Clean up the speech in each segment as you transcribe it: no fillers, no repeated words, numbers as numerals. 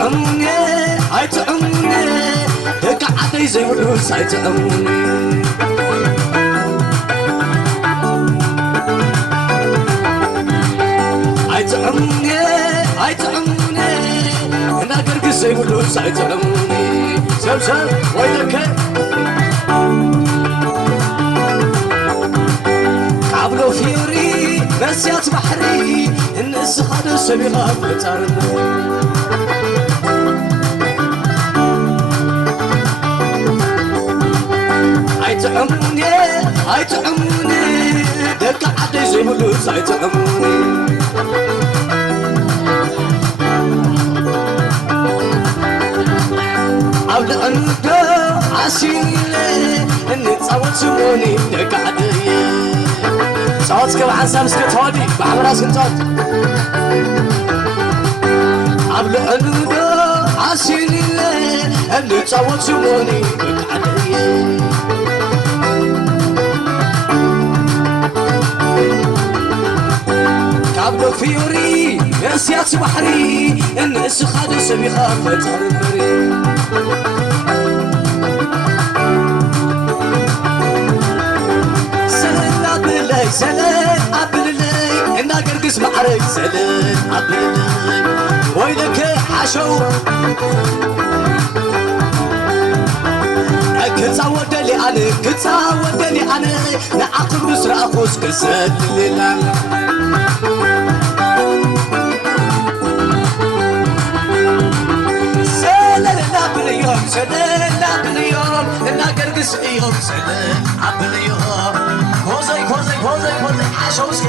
أيتأمني أيتأمني دك عدي زي ولوس أيتأمني أيتأمني أيتأمني أنا قرق زي ولوس أيتأمني سب ويلك عبلو فيوري نسيات بحري الناس خدوا سبيلها فترنا أيتأمني أيتأمني دك عدي زي ملوس أيتأمني عبد أنت عسيني نتصوت سموني دك عدي صوت كم حساب سكت هادي بحمراس كنتات عبد أنت عسيني نتصوت سموني دك عدي كابلو فيوري نسيات بحري الناس خادوا سبيخا فتر المري سلام عبلي سلام عبلي إنا قرقس بحري سلام عبلي ويلك حشو كتعود لي أنا كتعود لي أنا نعقل نسرع أخوز كسد لي سلام باليوم إنا قرقس يوم سلام عباليوم كوزي كوزي كوزي كوزي عاشوس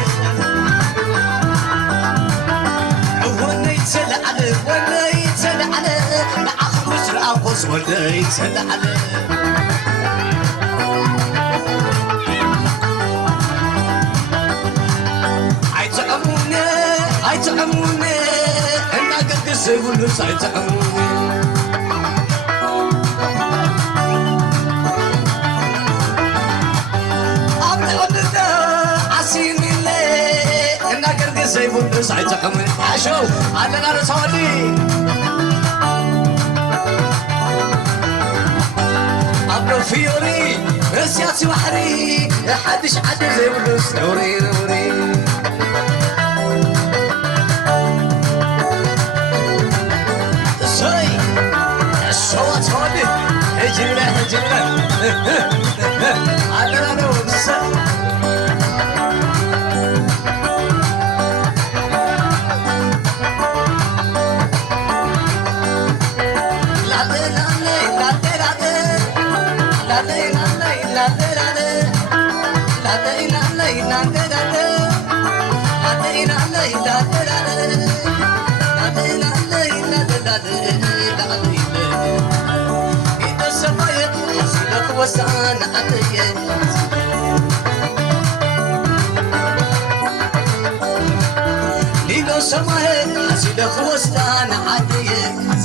وني يتسلى عليه وني يتسلى عليه نعخ مصر أنقص وني يتسلى عليه عيتعموني عيتعموني إنا قرقس ونس عيتعموني زي بندس عيتحمل عشو عندنا رسولي عبرو فيوري سياسي وحري حدش عدل زي بندس نوري نوري سوي الصوت هوني هجري له هجري له عندنا نورس وسعنا عطية ليلو سماهي حسيدك وسعنا عطية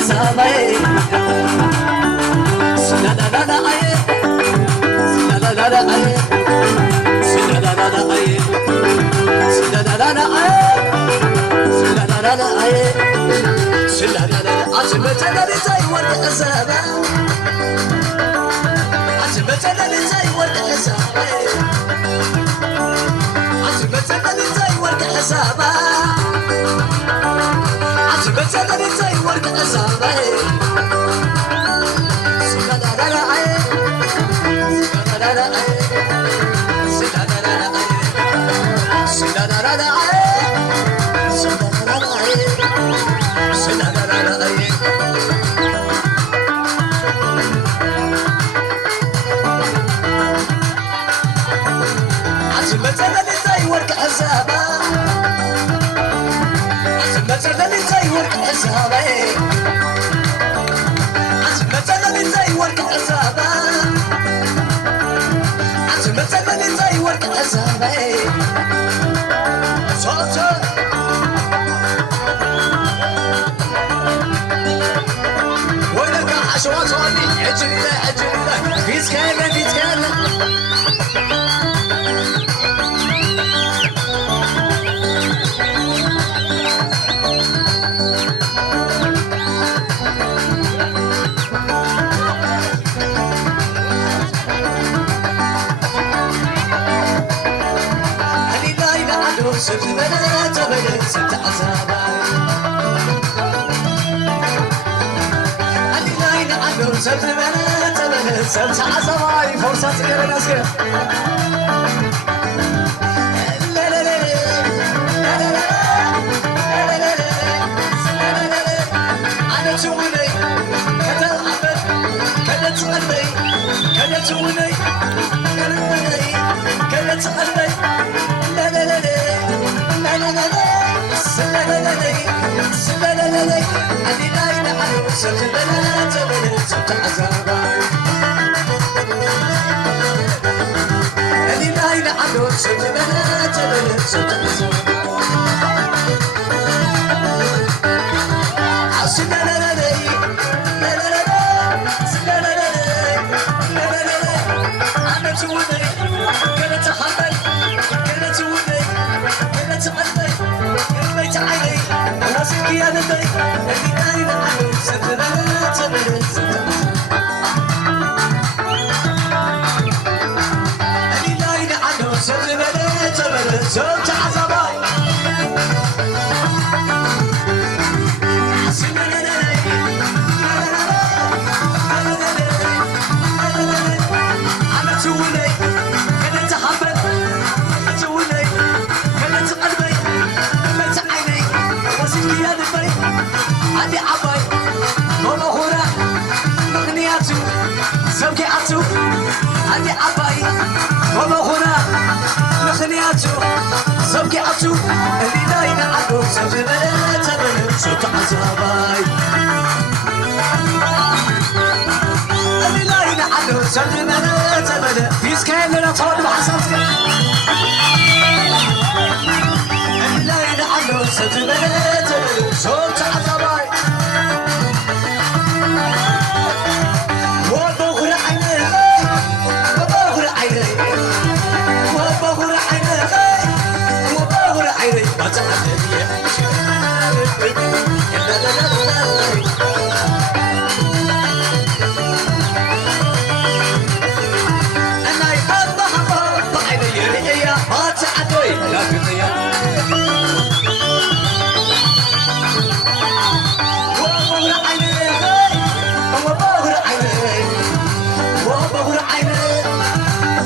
حسابي لا لا لا لا لا لا لا لا لا لا لا لا لا لا عجبت انا لزي ورد حسابه عجبت انا لزي ورد حسابه عجبت انا لزي ورد حسابه عجبت انا لزي ورد حسابه لا لا لا لا لا لا لا سبت عصباي فرصة غير ناس لا لا لا لا لا لا أنا توني كذا أحمد كذا تغني كذا توني كذا تغني لا لا لا لا لا لا لا لا لا لا لا أني لا ينعلم سبت بنات بنات سبت عصباي سبت بنات بنات سبت عصباي لا لا لا لا لا لا لا لا لا لا أنا توني كانت أحبي كانت توني كانت أحبي كانت عيني راسك يا نبي اللي دايما عنه سبت بنات بنات سبت زوج عصباي أنا توني كنت حبت توني كنت قلبي كنت عيني وسيلتي يا نبي عندي عباي ماما هورا مغنياتو زوجي عتو عندي عباي ماما هورا مغنياتو زوجي عتو اللي دايما عدو سبت بنات بنات سبت عصباي اللي دايما عدو سبت بنات بنات فيس كان لنا طول بحساسك اللي دايما عدو سبت بنات بنات سبت عصباي وبغر عيني وبغر عيني وبغر عيني وبغر عيني ما تعدني لا لا لا لا أنا يحب حب عيني يا ما تعدوي لا كنيا وبغر عيني وبغر عيني وبغر عيني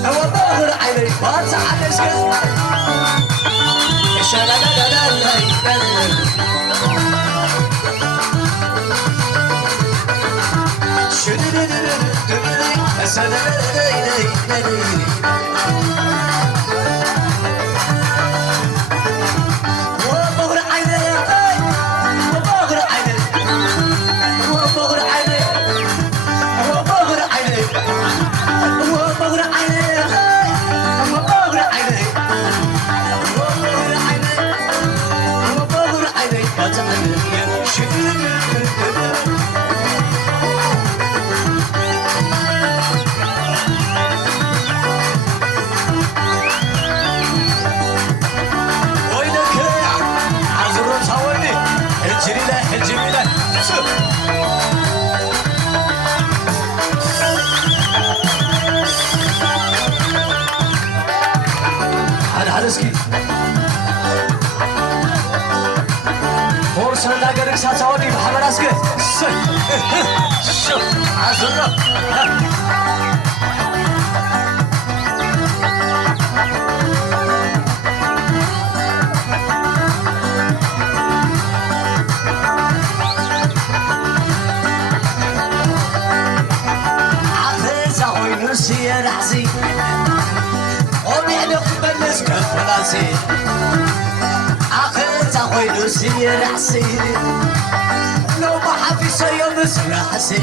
وبغر عيني ما تعدش لا لا لا لا لا وبغر عيني وبغر عيني وبغر عيني وبغر عيني وبغر عيني وبغر عيني وبغر عيني ما تعلم يا شباب ورسنا ناقرك ساتواني محمد أسكي شو عزرق نفسي رحسي وبيعني قبلش كفلاسي آخر تاخوي نفسي رحسي لو ما حبي شي نفسي رحسي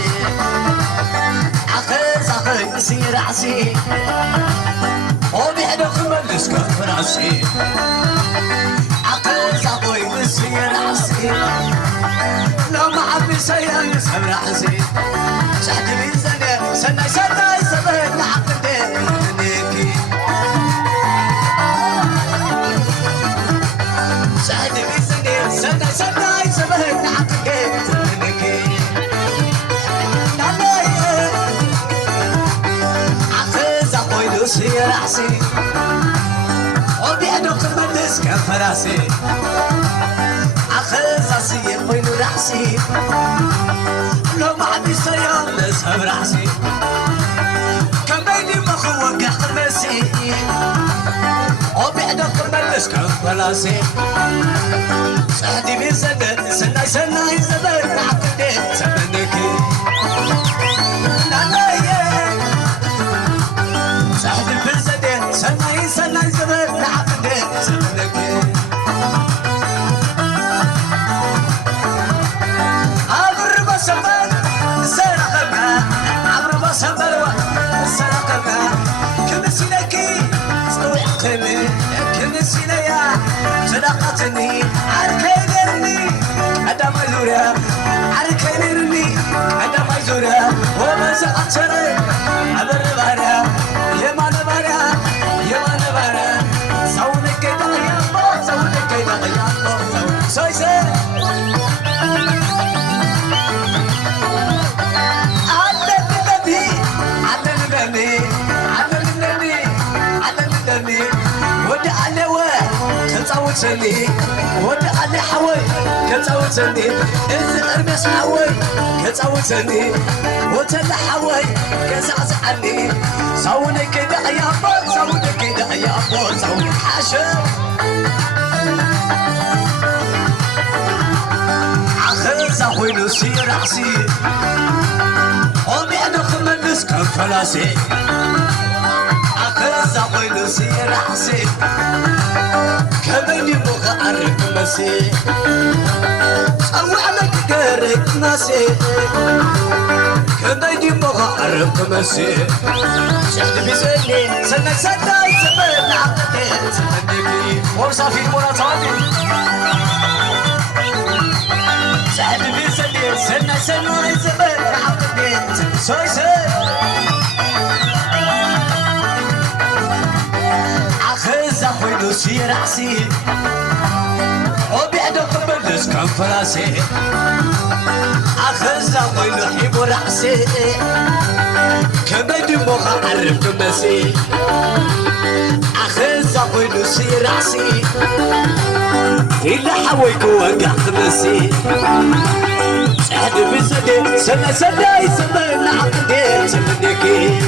آخر تاخوي نفسي رحسي وبيعني قبلش كفلاسي آخر تاخوي نفسي رحسي لو ما حبي شي نفسي رحسي شحدي لي سنة سبت لحقتي منيكي شحدي لي سنة سبت لحقتي منيكي عخز أخوي لوسي رحسي وبيعدو قمدس كفراسي عخز أصي أخوي رحسي لو ما عندي سيارة نسحب راسي كان بيني مخوك حماسي وبعد قملش كان فلاسي صحدي من سنة زبر عقدي زمنكي صحدي في سنة زبر عقدي زمنكي صداقتني عركينرني عدم زوريا عركينرني عدم زوريا ومزقت شري عبر باريا يمان باريا سوني كيدا يامبو سوي سي كتصوتني ودعني حوي كتصوتني إذا أرمس حوي كتصوتني وتلا حوي كزعزعني سوني كده يا بول سوني كده يا بول سوني حاشم عخز أخوي نسي رحسي وبعد خمنس كفلاسي عخز أخوي نسي رحسي كمني مغارك مسي أوعلك دارك مسي كمني مغارك مسي شفت بزني سنة يسبب عقدي سنة وصافي مراتاتي شفت بزني سنة يسبب عقدي سوي أخوي نسي رحسي وبعد قبلش كان فراسي أخز أخوي نحيب رحسي كمدي مخا عرفت مسي أخز أخوي نسي رحسي إلا حويك وقع خمسي سعد بزدي سنة يسمى العقدين سمنكي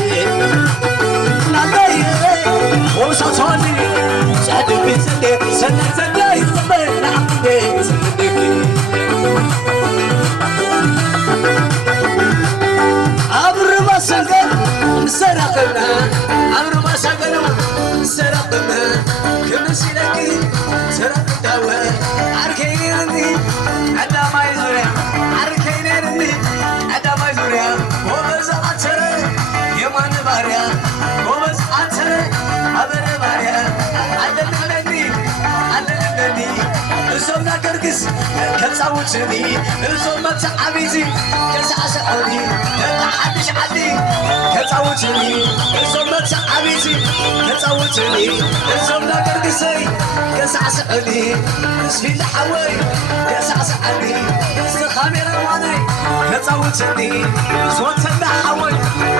لا وصوصوني سعد بزدي سنة يسمى العقدين سمنكي أمر ما سقل سرقنا أمر ما سقل سرقنا كمسيلكي سرقت دواء عركيني عدا ما يزوري عركيني عدا ما يزوري وبس عطري يمان باريا وبس عطري عبر باريا عدلني الزمنا كرقس كتصوتني الزمنا تعبيزي كسعسعوني حدش عدي كتصوتني الزمنا تعبيزي كتصوتني الزمنا كرقسي كسعسعوني اسفي الحوي كسعسعني استخامي رواني كتصوتني صوتنا حوي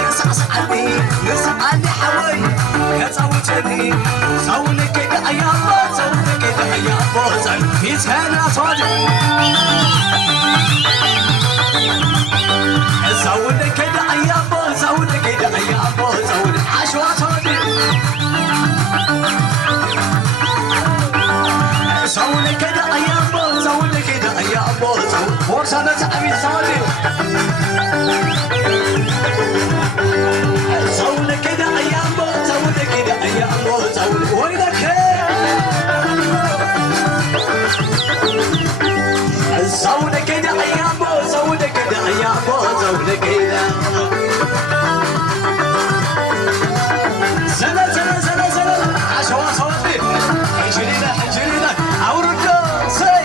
يسعسعني يسععني حوي كتصوتني صولك كده يا بو صولك كده يا بو في سنة صوتي صولك كده يا بو صولك كده يا بو صولك عشوة صوتي صولك كده يا بو صولك كده يا بو صولك فرصة نتعبي صوتي صولك كده يا بو صولك كده يا بو صولك وينك صولك كده يا بو صولك كده يا بو صولك كده زلا زلا زلا زلا عشوة صوتي حجري لك عورك سي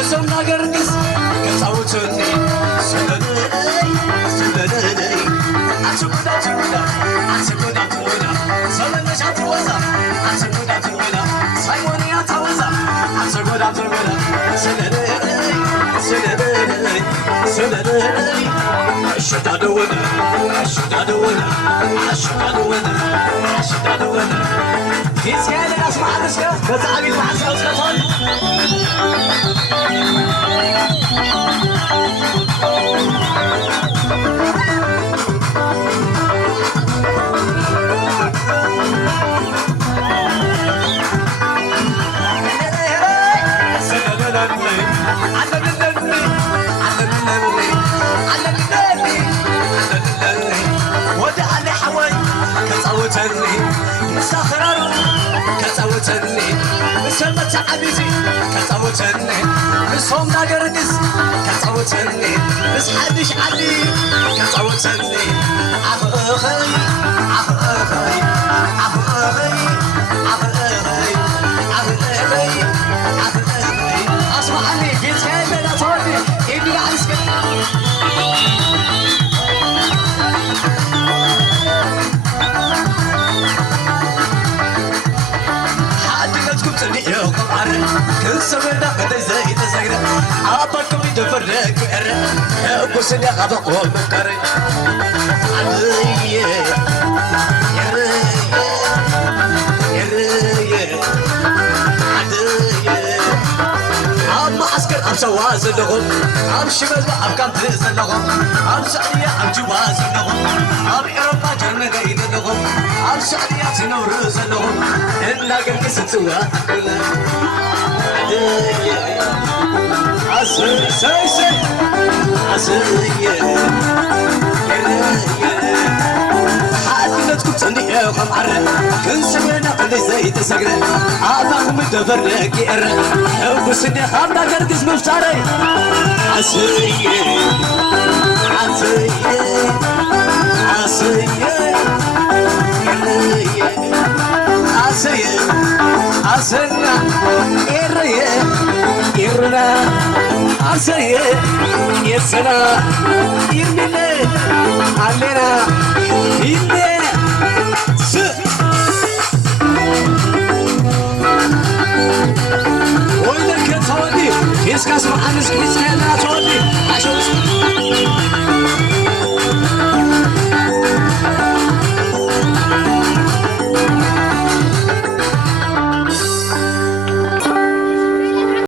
እዞም ናገርግስ ከፃውቱኒ ስለለይ ስለለይ አትጉዳ ትጉዳ አትጉዳ ትጉዳ ሰለነሻ ትወዛ አትጉዳ ትጉዳ ሳይሞንያ ታወዛ አትጉዳ ትጉዳ ስለለይ ስለለይ ስለለይ አሽዳደወነ አሽዳደወነ አሽዳደወነ አሽዳደወነ ጊዜያለ አስማዓልስከ በዛዕቢ ማዕስከውስከቶን سمت عبيزي كتصوتني بصوم ناقرقس كتصوتني بس حدش علي كتصوتني عفقي عفقي عفقي عفقي عفقي عفقي اسمعني قلت هاي بلا صوتي إني عايزك كنسبنا قد زي تزغر عطاكم يدفرك ور قوسنا غبقو مكر علي عم عسكر عم سواز لهم عم شمال عم كم تنزل لهم عم سعودية عم جواز لهم عم أوروبا جنة قيد لهم عم سعودية تنورز لهم إلا قلت ستوا عسي سي سي عسي حاتنا تكون تنية وخم عرق كنسبنا قلي زي تسقر عطاكم الدفرق يقرق وبسني خامنا قرقز مفتاري عسي عسي عسي عسي عسينا إريا إرنا عسي يسنا يرمينا